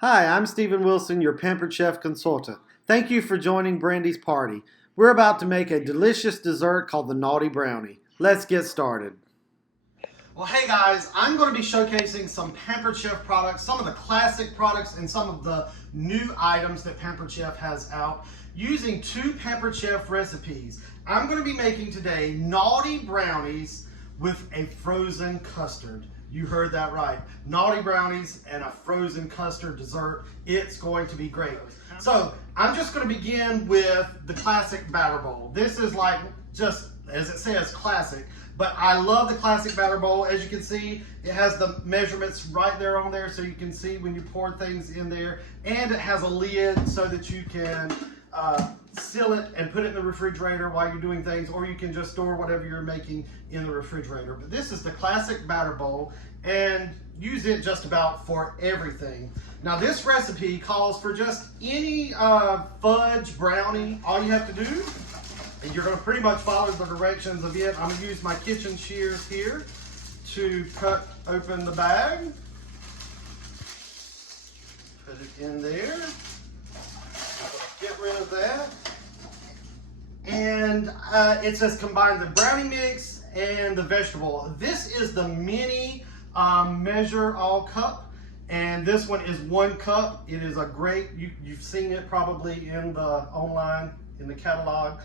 Hi, I'm Stephen Wilson, your Pampered Chef consultant. Thank you for joining Brandi's party. We're about to make a delicious dessert called the Naughty Brownie. Let's get started. Well, hey guys, I'm going to be showcasing some Pampered Chef products, some of the classic products and some of the new items that Pampered Chef has out using two Pampered Chef recipes. I'm going to be making today Naughty Brownies with a frozen custard. You heard that right. Naughty Brownies and a frozen custard dessert. It's going to be great. So I'm just going to begin with the classic batter bowl. This is like just, as it says, classic. But I love the classic batter bowl. As you can see, it has the measurements right there on there so you can see when you pour things in there. And it has a lid so that you can seal it and put it in the refrigerator while you're doing things, or you can just store whatever you're making in the refrigerator. But this is the classic batter bowl and use it just about for everything. Now this recipe calls for just any fudge brownie. All you have to do, and you're going to pretty much follow the directions of it. I'm going to use my kitchen shears here to cut open the bag. Put it in there. Get rid of that. And it says combine the brownie mix and the vegetable. This is the mini measure all cup. And this one is 1 cup. It is a great, you've seen it probably in the online, in the catalog.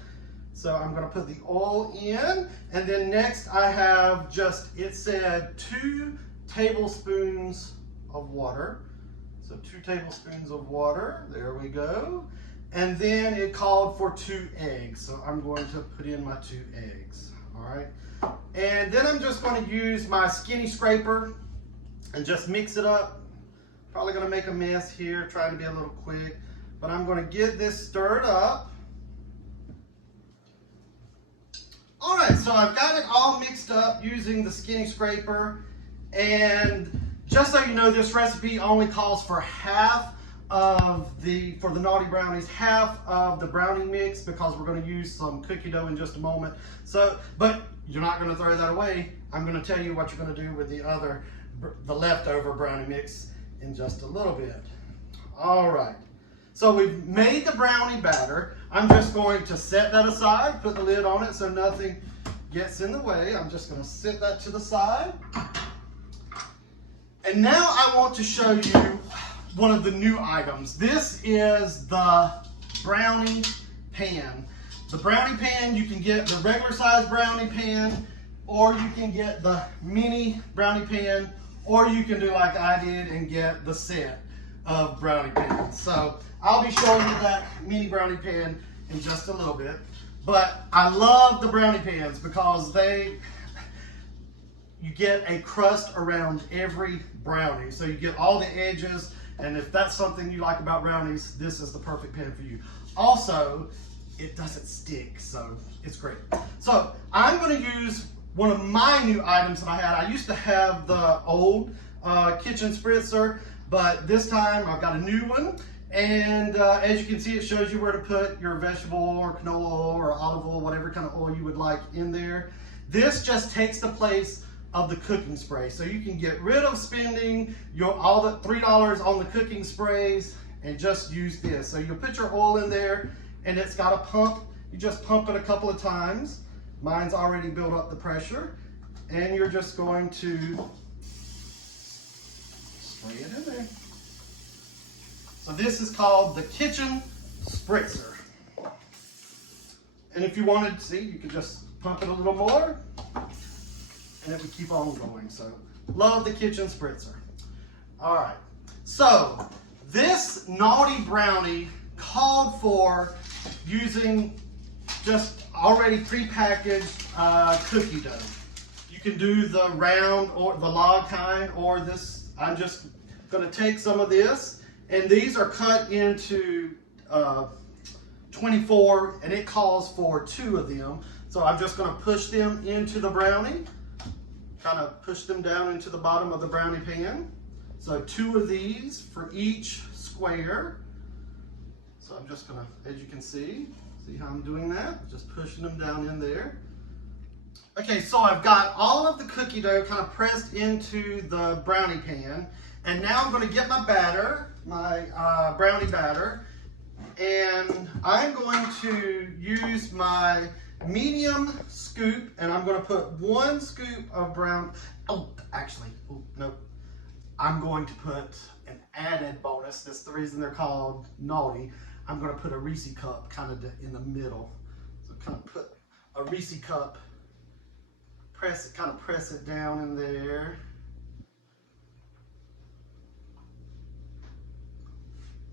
So I'm going to put the oil in. And then next I have just, it said 2 tablespoons of water. So 2 tablespoons of water. There we go. And then it called for 2 eggs. So I'm going to put in my 2 eggs. All right. And then I'm just going to use my skinny scraper and just mix it up. Probably going to make a mess here, trying to be a little quick. But I'm going to get this stirred up. All right, so I've got it all mixed up using the skinny scraper. And just so you know, this recipe only calls for half of for the Naughty Brownies, half of the brownie mix, because we're going to use some cookie dough in just a moment. So, but you're not going to throw that away. I'm going to tell you what you're going to do with the leftover brownie mix in just a little bit. All right. So we've made the brownie batter. I'm just going to set that aside, put the lid on it so nothing gets in the way. I'm just going to set that to the side. And now I want to show you one of the new items. This is the Brownie Pan. The Brownie Pan, you can get the regular size Brownie Pan, or you can get the mini Brownie Pan, or you can do like I did and get the set of Brownie Pans. So I'll be showing you that mini Brownie Pan in just a little bit. But I love the Brownie Pans because you get a crust around every brownie. So you get all the edges, and if that's something you like about brownies, this is the perfect pan for you. Also, it doesn't stick, so it's great. So I'm going to use one of my new items that I had. I used to have the old kitchen spritzer, but this time I've got a new one. And as you can see, it shows you where to put your vegetable or canola oil or olive oil, whatever kind of oil you would like in there. This just takes the place of the cooking spray. So you can get rid of spending all the $3 on the cooking sprays and just use this. So you'll put your oil in there and it's got a pump. You just pump it a couple of times. Mine's already built up the pressure, and you're just going to spray it in there. So this is called the kitchen spritzer. And if you wanted to see, you could just pump it a little more and it would keep on going. So love the kitchen spritzer. All right, so this Naughty Brownie called for using just already prepackaged cookie dough. You can do the round or the log kind, or this. I'm just going to take some of this, and these are cut into 24, and it calls for 2 of them. So I'm just going to push them into the brownie, kind of push them down into the bottom of the brownie pan. So 2 of these for each square. So I'm just going to, as you can see how I'm doing that? Just pushing them down in there. Okay, so I've got all of the cookie dough kind of pressed into the brownie pan, and now I'm going to get my batter my brownie batter, and I'm going to use my medium scoop, and I'm going to put 1 scoop of no. I'm going to put an added bonus. That's the reason they're called naughty. I'm going to put a Reese cup kind of in the middle. So kind of put a Reese cup, press it down in there.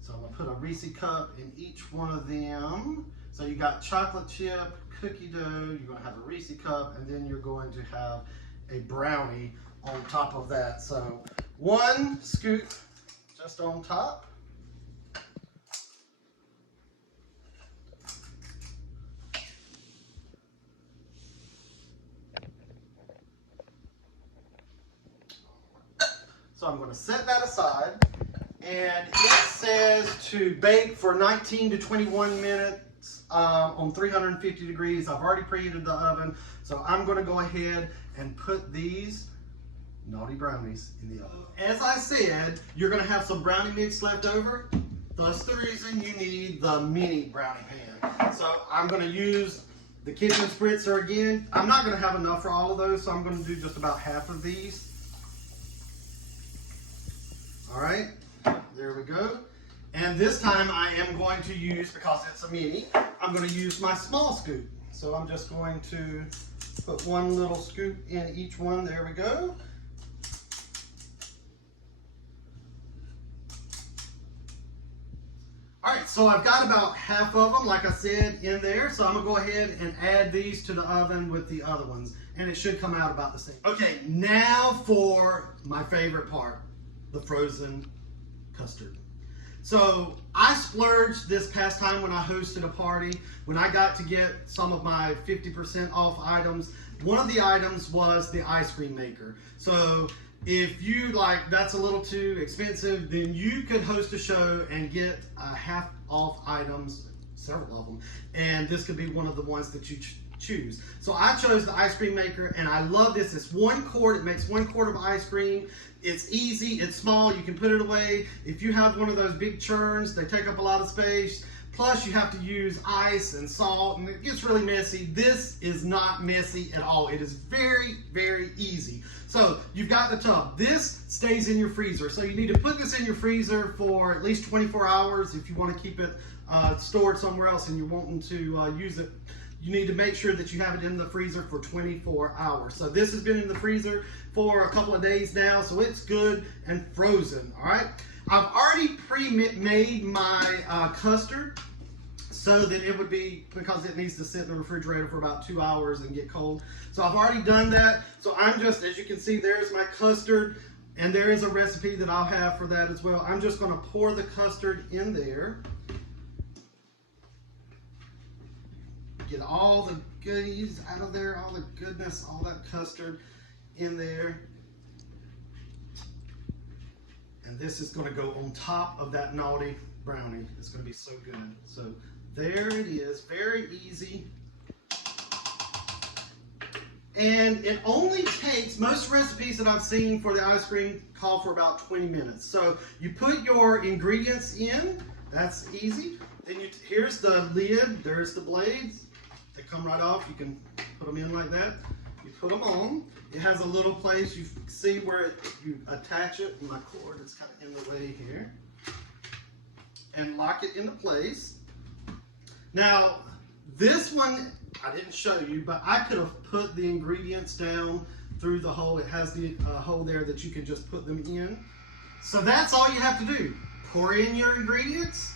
So I'm going to put a Reese cup in each one of them. So you got chocolate chip, cookie dough, you're going to have a Reese cup, and then you're going to have a brownie on top of that. So 1 scoop just on top. So I'm going to set that aside, and it says to bake for 19 to 21 minutes on 350 degrees. I've already preheated the oven, so I'm going to go ahead and put these naughty brownies in the oven. As I said, you're going to have some brownie mix left over. That's the reason you need the mini brownie pan. So I'm going to use the kitchen spritzer again. I'm not going to have enough for all of those, so I'm going to do just about half of these. All right, there we go. And this time I am going to use, because it's a mini, I'm going to use my small scoop. So I'm just going to put 1 little scoop in each one. There we go. All right, so I've got about half of them, like I said, in there. So I'm gonna go ahead and add these to the oven with the other ones, and it should come out about the same. Okay, now for my favorite part, the frozen custard. So I splurged this past time when I hosted a party, when I got to get some of my 50% off items. One of the items was the ice cream maker. So if you like, that's a little too expensive, then you could host a show and get half off items, several of them, and this could be one of the ones that you choose. So I chose the ice cream maker, and I love this. It's 1 quart. It makes 1 quart of ice cream. It's easy, it's small, you can put it away. If you have one of those big churns, they take up a lot of space. Plus you have to use ice and salt, and it gets really messy. This is not messy at all. It is very, very easy. So you've got the tub. This stays in your freezer. So you need to put this in your freezer for at least 24 hours if you want to keep it stored somewhere else and you're wanting to use it. You need to make sure that you have it in the freezer for 24 hours. So this has been in the freezer for a couple of days now, so it's good and frozen, all right? I've already pre-made my custard so that it would be, because it needs to sit in the refrigerator for about 2 hours and get cold. So I've already done that. So I'm just, as you can see, there's my custard, and there is a recipe that I'll have for that as well. I'm just gonna pour the custard in there. Get all the goodies out of there, all the goodness, all that custard in there. And this is going to go on top of that naughty brownie. It's going to be so good. So there it is, very easy. And it only takes, most recipes that I've seen for the ice cream call for about 20 minutes. So you put your ingredients in, that's easy. Then here's the lid, there's the blades. They come right off. You can put them in like that. You put them on. It has a little place. You see where you attach it. My cord is kind of in the way here. And lock it into place. Now, this one I didn't show you, but I could have put the ingredients down through the hole. It has the hole there that you can just put them in. So that's all you have to do. Pour in your ingredients,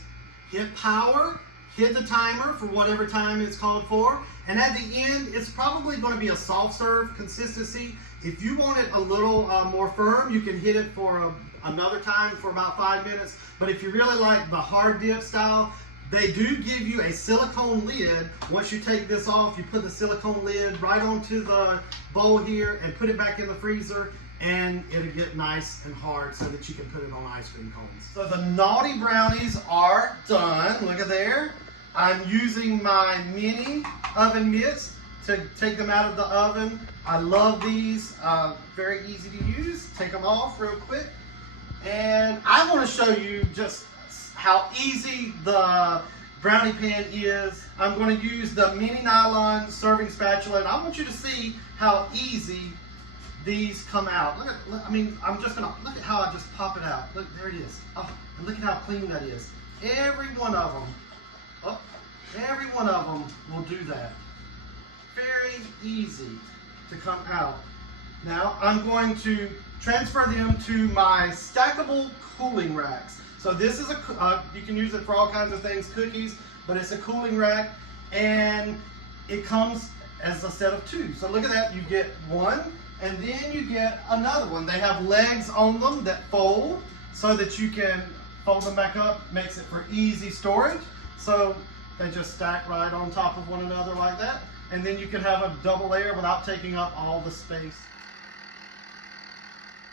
hit power, hit the timer for whatever time it's called for, and at the end, it's probably going to be a soft serve consistency. If you want it a little more firm, you can hit it for another time for about 5 minutes, but if you really like the hard dip style, they do give you a silicone lid. Once you take this off, you put the silicone lid right onto the bowl here and put it back in the freezer, and it'll get nice and hard so that you can put it on ice cream cones. So the naughty brownies are done. Look at there. I'm using my mini oven mitts to take them out of the oven. I love these, very easy to use. Take them off real quick, And I want to show you just how easy the brownie pan is. I'm going to use the mini nylon serving spatula, and I want you to see how easy these come out. Look at, I mean, I'm just gonna, look at how I just pop it out. Look, there it is. Oh, and look at how clean that is. Every one of them, oh, every one of them will do that. Very easy to come out. Now I'm going to transfer them to my stackable cooling racks. So this is you can use it for all kinds of things, cookies, but it's a cooling rack, and it comes as a set of two. So look at that, you get one, and then you get another one. They have legs on them that fold so that you can fold them back up, makes it for easy storage. So they just stack right on top of one another like that. And then you can have a double layer without taking up all the space.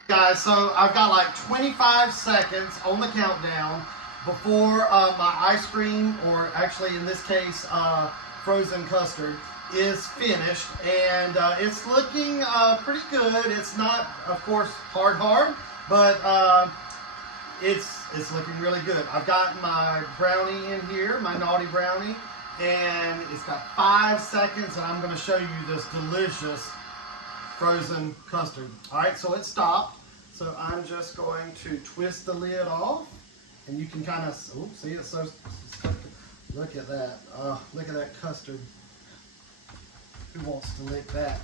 Guys, so I've got like 25 seconds on the countdown before my ice cream, or actually in this case, frozen custard, is finished, and it's looking pretty good. It's not, of course, hard, but it's looking really good. I've got my brownie in here, my naughty brownie, and it's got 5 seconds, and I'm going to show you this delicious frozen custard. All right, so it stopped. So I'm just going to twist the lid off, and you can kind of, oh, see, it's so, look at that. Look at that custard. Who wants to lick that?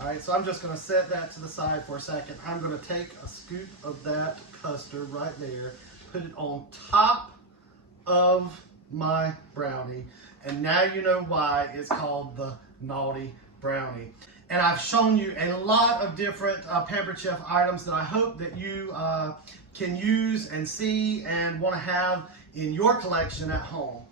All right, so I'm just gonna set that to the side for a second. I'm gonna take a scoop of that custard right there, put it on top of my brownie, and now you know why it's called the naughty brownie. And I've shown you a lot of different Pampered Chef items that I hope that you can use and see and want to have in your collection at home.